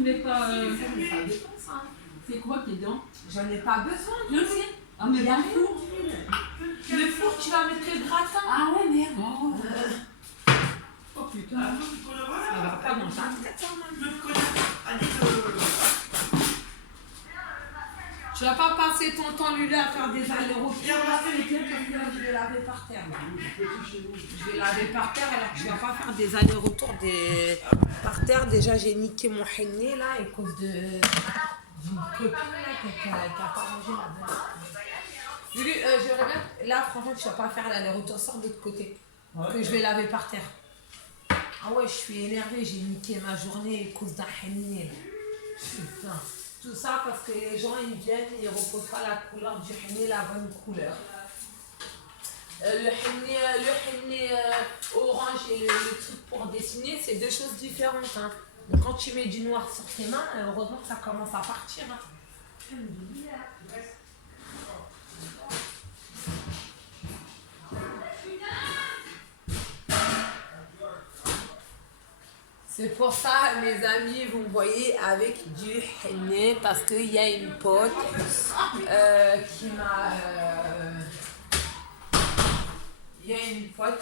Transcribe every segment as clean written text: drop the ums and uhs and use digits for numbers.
mets pas. Ça dépend, ça. C'est quoi qui est dedans? J'en ai pas besoin. Je le sais. Ah, mais dans le four. Le four, tu vas mettre le gratin. Ah ouais, merde. Oh putain. Ça va pas dans ta tête, hein, tu vas pas passer ton temps, Lula, à faire des allers-retours. Je vais laver par terre. Je vais laver par terre alors que je vais pas faire des allers-retours par terre. Déjà, j'ai niqué mon henné là à cause d'une copine là, qui a pas rangé là-bas. Lulu, j'aimerais bien. Là, franchement, tu vas pas faire l'aller-retour, sors de l'autre côté. Ouais. Que je vais laver par terre. Ah ouais, je suis énervée, j'ai niqué ma journée à cause d'un henné là. Putain. Tout ça parce que les gens ils viennent et ils ne reposent pas la couleur du henné, la bonne couleur. Le henné orange et le truc pour dessiner, c'est deux choses différentes. Hein. Donc quand tu mets du noir sur tes mains, heureusement que ça commence à partir. Hein. C'est pour ça, mes amis, vous me voyez avec du henné parce qu'il y a une pote qui m'a... Il y a une pote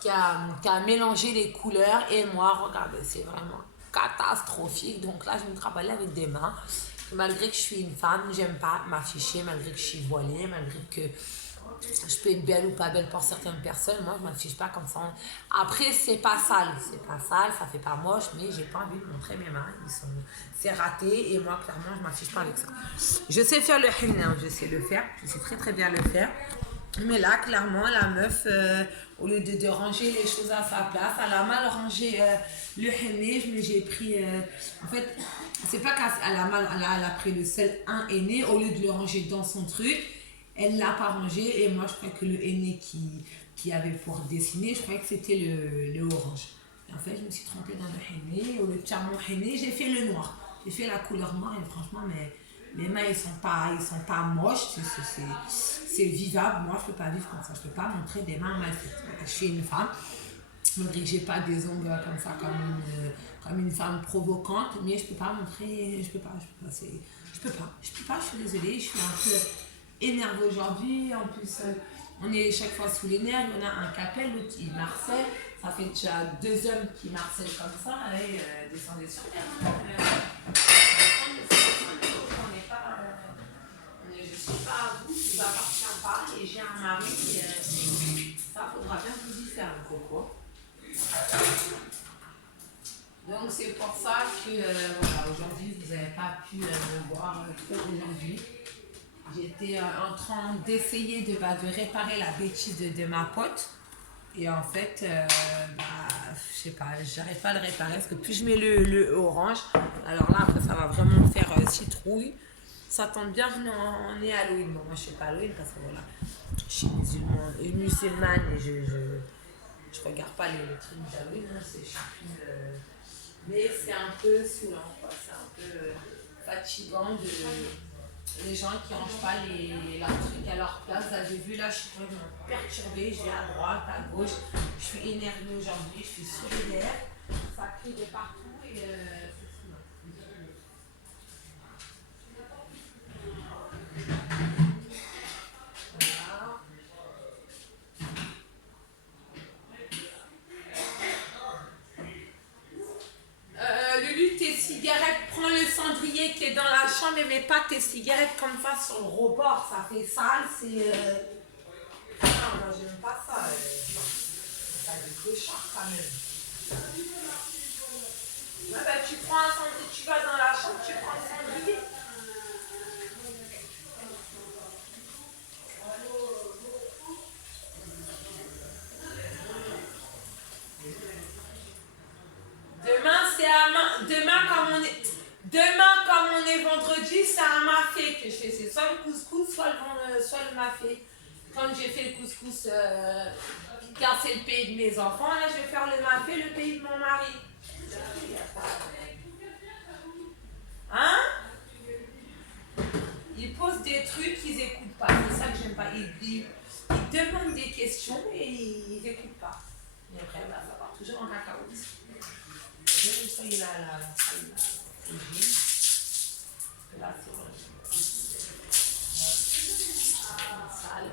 qui a mélangé les couleurs et moi, regardez, c'est vraiment catastrophique. Donc là, je me travaille avec des mains. Malgré que je suis une femme, j'aime pas m'afficher, malgré que je suis voilée, malgré que je peux être belle ou pas belle pour certaines personnes, moi je m'affiche pas comme ça. Après c'est pas sale, ça fait pas moche, mais j'ai pas envie de montrer mes mains, c'est raté et moi clairement je m'affiche pas avec ça. Je sais faire le henna, je sais le faire, je sais très très bien le faire. Mais là, clairement, la meuf, au lieu de ranger les choses à sa place, elle a mal rangé le henné. J'ai pris... en fait, c'est pas qu'elle a mal... Elle a pris le seul un henné, au lieu de le ranger dans son truc, elle l'a pas rangé. Et moi, je croyais que le henné qui avait pour dessiner, je croyais que c'était le orange. Et en fait, je me suis trompée dans le henné. Au lieu de faire mon henné, j'ai fait le noir. J'ai fait la couleur noire et franchement, mais... Les mains, ils sont pas moches, c'est vivable. Moi, je peux pas vivre comme ça. Je peux pas montrer des mains mal faites. Je suis une femme, malgré que j'ai pas des ongles comme ça, comme une femme provocante, mais je peux pas montrer, je peux pas, je suis désolée, je suis un peu énervée aujourd'hui. En plus, on est chaque fois sous les nerfs. Il y en a un qui appelle, l'autre il harcèle. Ça fait déjà 2 hommes qui m'harcèlent comme ça. Allez, descendez sur terre. Je ne suis pas à vous, je ne vous appartiens pas et j'ai un mari qui... ça faudra bien vous y faire le coco. Donc c'est pour ça que voilà, aujourd'hui vous n'avez pas pu me voir trop aujourd'hui. J'étais en train d'essayer de réparer la bêtise de ma pote. Et en fait, je sais pas, j'arrive pas à le réparer parce que plus je mets le orange, alors là après ça va vraiment faire citrouille. Ça tombe bien, on est Halloween. Bon, moi je suis pas Halloween parce que voilà, je suis musulmane et je regarde pas les trucs d'Halloween, hein, je suis plus, mais c'est un peu saoulant, quoi. C'est un peu fatigant les gens qui rangent pas leurs trucs à leur place. Là, j'ai vu là, je suis vraiment perturbée, je vais à droite, à gauche, je suis énervée aujourd'hui, je suis solidaire, ça crie de partout et c'est saoulant. Lulu, tes cigarettes, prends le cendrier qui est dans la chambre et mets pas tes cigarettes comme ça sur le rebord, ça fait sale, c'est... Non, moi j'aime pas ça, ça a des clochards quand même. Ouais, bah, tu prends un cendrier, tu vas dans la chambre, tu prends le cendrier. Demain, comme on est vendredi, c'est un mafé que je fais. C'est soit le couscous, soit le mafé. Comme j'ai fait le couscous, car c'est le pays de mes enfants, là je vais faire le mafé, le pays de mon mari. Hein? Ils posent des trucs qu'ils n'écoutent pas. C'est ça que j'aime pas. Ils demandent des questions et ils n'écoutent pas. Et après, ça part toujours en cacahuète. Soyez là. protéger. Là, c'est vraiment sale.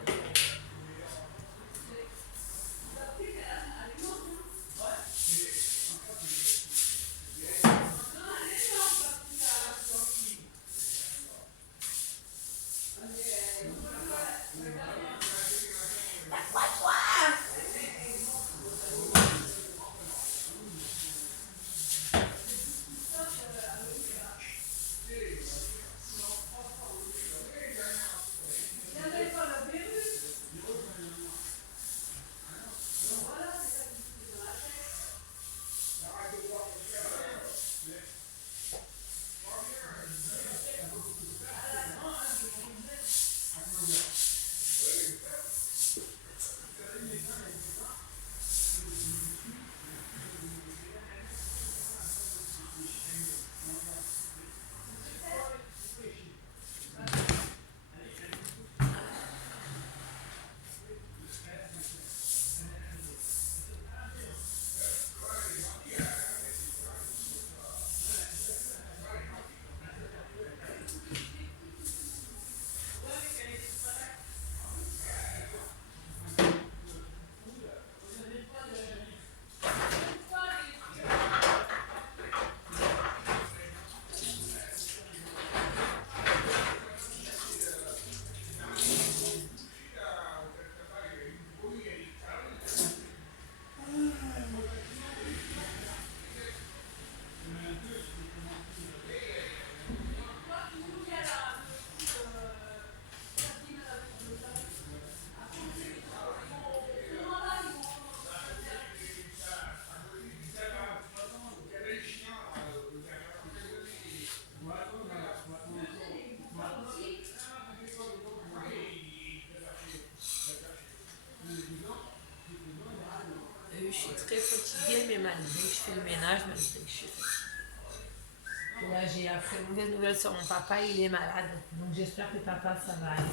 Je suis très fatiguée, mais malgré que je fais le ménage, malgré que je suis fatiguée. Et là, j'ai appris une mauvaise nouvelle sur mon papa, il est malade. Donc j'espère que papa, ça va aller.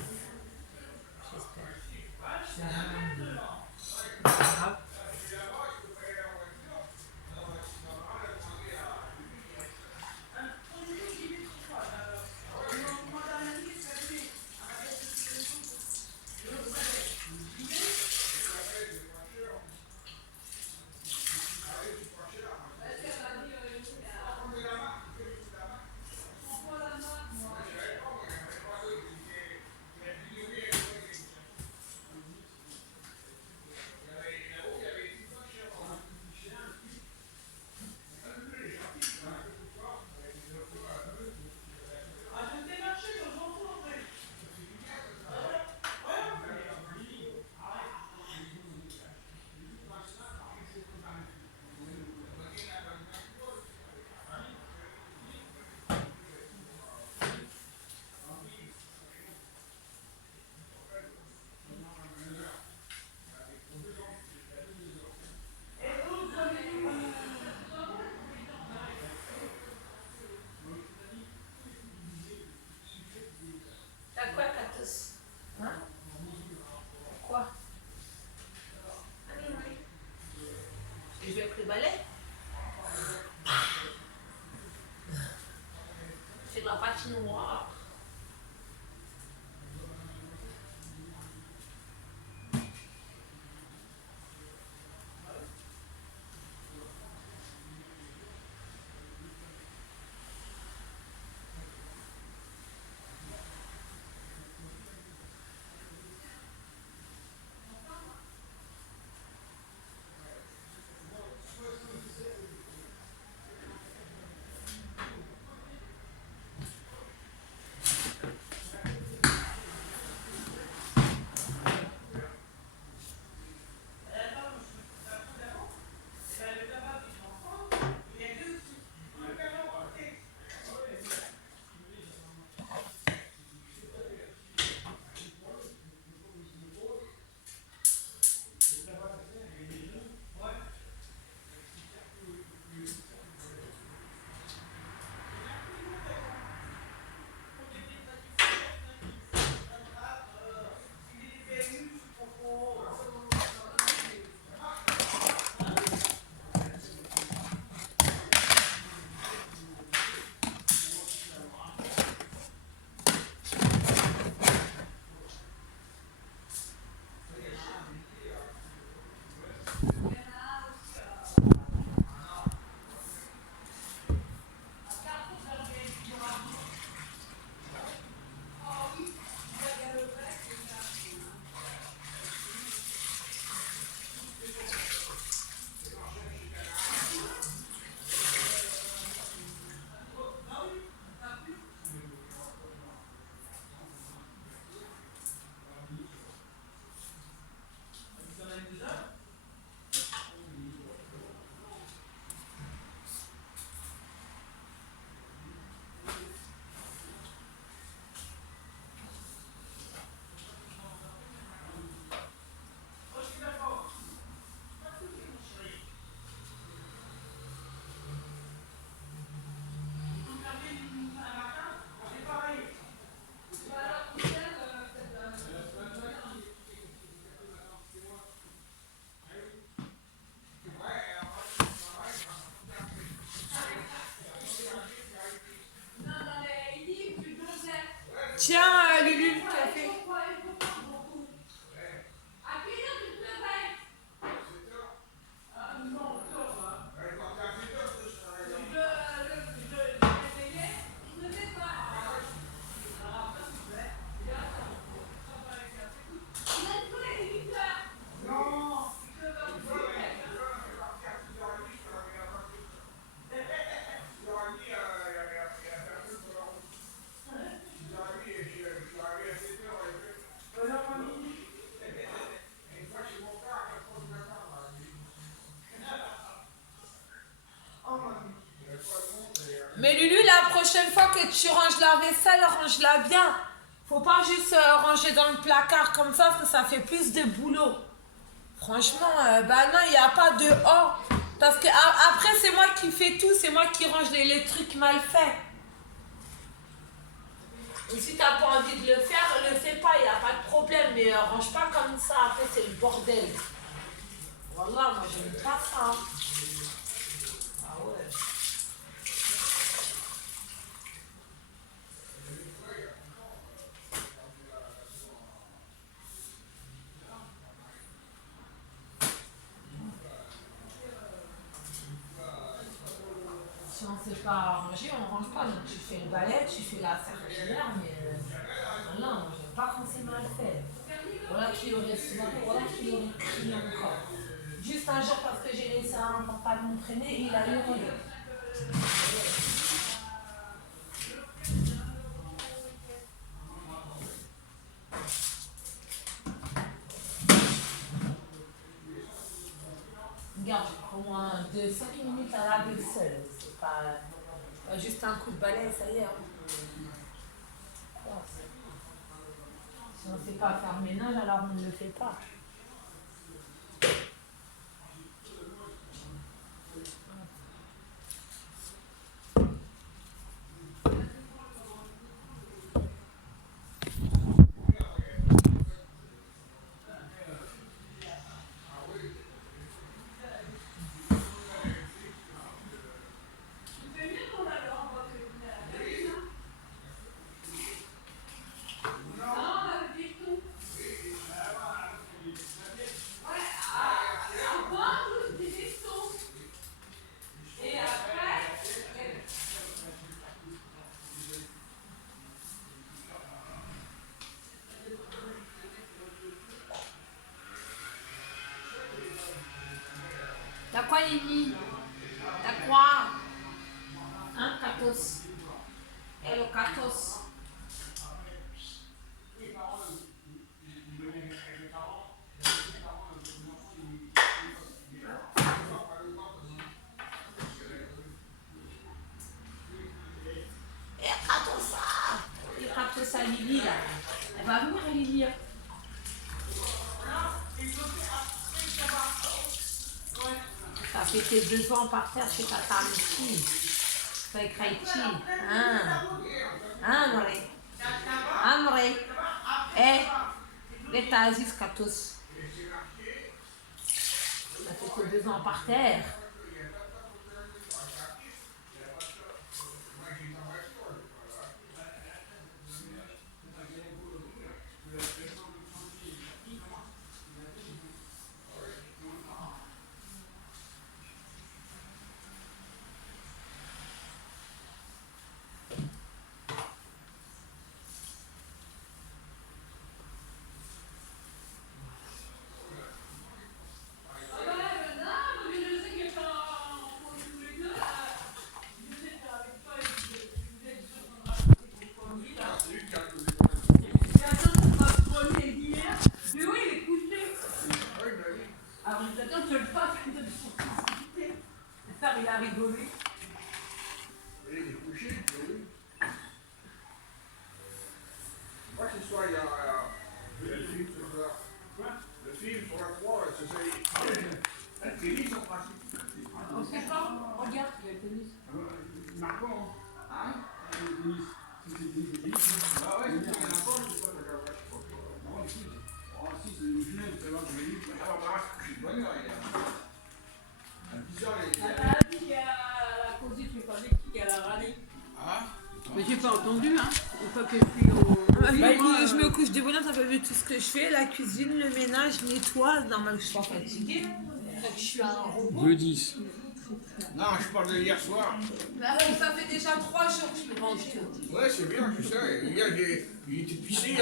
J'espère. C'est vraiment grave. T'as quoi, Katus? Hein? Quoi? Allez, oui. Je vais avec le balai? C'est de la patinoire. Tiens, Lulu, le café. Mais Lulu, la prochaine fois que tu ranges la vaisselle, range-la bien. Faut pas juste ranger dans le placard comme ça, parce que ça fait plus de boulot. Franchement, bah non, il n'y a pas de oh. Parce que après, c'est moi qui fais tout, c'est moi qui range les trucs mal faits. Et si t'as pas envie de le faire, le fais pas, il n'y a pas de problème. Mais range pas comme ça, après c'est le bordel. Voilà, moi j'aime pas ça. Ah ouais. Si on ne sait pas ranger, on ne range pas. Donc tu fais le balai, tu fais la serpillière, mais non, j'aime pas quand c'est mal fait. Voilà qu'il aurait souvent, voilà qu'il aurait crié encore. Juste un jour parce que j'ai laissé un pantalon traîner, il a hurlé. Regarde, je prends moins de 5 minutes à laver seule. C'est pas juste un coup de balai, ça y est. Si on ne sait pas faire le ménage, alors on ne le fait pas. T'as quoi, Lily? T'as quoi? Hein, Katos? Hello, Katos. Et Katos à Lily, là. Elle va venir, Lily. T'as fait tes besoins par terre chez ta femme ici. Ça écrit ici. Amore. Amore. Les Aziz Katos. T'as fait tes besoins par terre. Il a rigolé. Il est couché, oui. Moi, ce soir, il y a le film sur la... Quoi? Le film sur la croix, c'est ça. Elle finit son principe. On sait pas. Regarde, il y a le tennis. Marquant, hein? Ah ouais, il y en a pas, je sais pas, d'accord. Non, écoute. Oh, si, c'est une fenêtre, c'est là que j'ai dit. Alors, bah, je suis de bonne heure, il y a. À 10 heures, il y a. Elle a dit qu'elle a causé, tu parlais qui qu'elle a râlé. Ah? Mais j'ai pas entendu, hein. Une fois que je suis Je me couche de bonne heure, t'as pas vu tout ce que je fais, la cuisine, le ménage, je nettoie, normal que je sois fatiguée. Fait que je suis un robot. Jeudi. Non, je parle de hier soir. Bah ouais, ça fait déjà 3 jours que je me mange tout. Ouais, c'est bien, je sais. Hier, il était pissé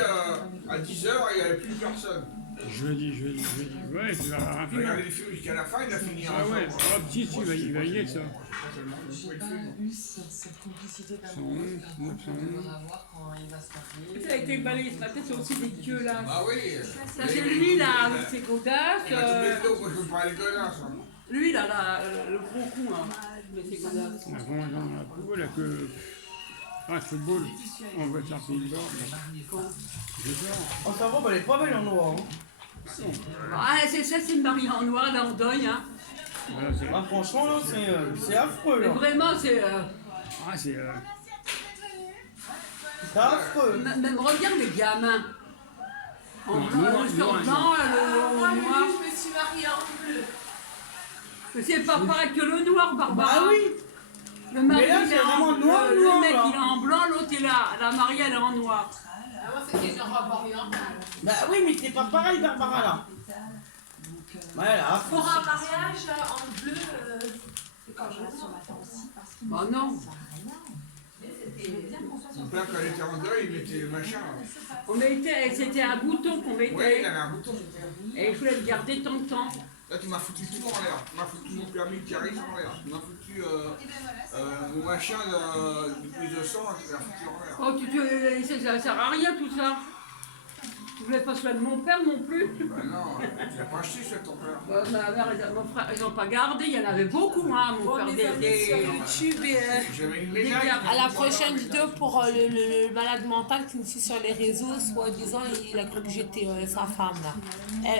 à 10h et il n'y avait plus personne. Jeudi. Ouais, tu vas rien Il a faire. les films jusqu'à la fin, il a fini Ah ouais, oh, si, il va y être ça. Cette complicité d'un 111, 911. avoir quand il va se marier. Ça a été balayé ce matin, c'est aussi des dieux là. Bah oui. Ça c'est lui là, avec ses godasses. Il m'a tout mis le dos, moi je veux parler de godasses. Lui là, le gros con là, avec ses godasses. Avant, j'en ai un peu, là, que. Ah, football, on va faire Pays-Bas. Je dors. Oh, ça va, bah, elle est pas belle en noir. Hein. Ah, c'est ça, c'est une mariée en noir, là, en deuil. Hein. Voilà, c'est. Ah, franchement, là, c'est affreux. Mais Là. vraiment, c'est. Ah, c'est. C'est affreux. Même regarde les gamins. En Non, blanc, noir, le sur noir, blanc, le noir. Je me suis mariée en bleu. Mais c'est pas pareil que le noir, Barbara. Bah oui. Le mari, Mais là, il c'est est en vraiment noir, le noir, mec, là. il est en blanc, l'autre est là. La mariée, elle est en noir. Ah, moi, c'était une robe orientale. Bah oui, mais c'est pas pareil, Barbara, là. Ouais, là, affreux. Pour un mariage en bleu, quand je reste sur ma tante aussi. Bah non. Mon père, quand il était en deuil, il mettait le machin. On mettait, c'était un bouton qu'on mettait. Ouais, il avait un bouton. Et il fallait le garder tant de temps. Là, tu m'as foutu tout en l'air. Tu m'as foutu mon permis de carré en l'air. Tu m'as foutu mon machin de prise de sang, tu m'as foutu en l'air. Oh, ça sert à rien tout ça. Tu voulais pas celui de mon père non plus. Bah non, tu l'as pas acheté, c'est ton père. Ma mère, mon frère, ils n'ont pas gardé, il y en avait beaucoup, hein, mon père. Sur YouTube et. J'avais une Des médaille. cartes. À la prochaine vidéo pour le malade mental qui me suit sur les réseaux, soi-disant, il a cru que j'étais sa femme là.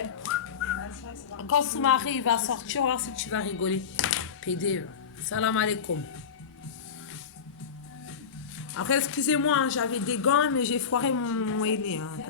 Quand son mari il va sortir, on va voir si tu vas rigoler. PD, salam alaikum. Après, excusez-moi, hein, j'avais des gants, mais j'ai foiré mon aîné. Hein.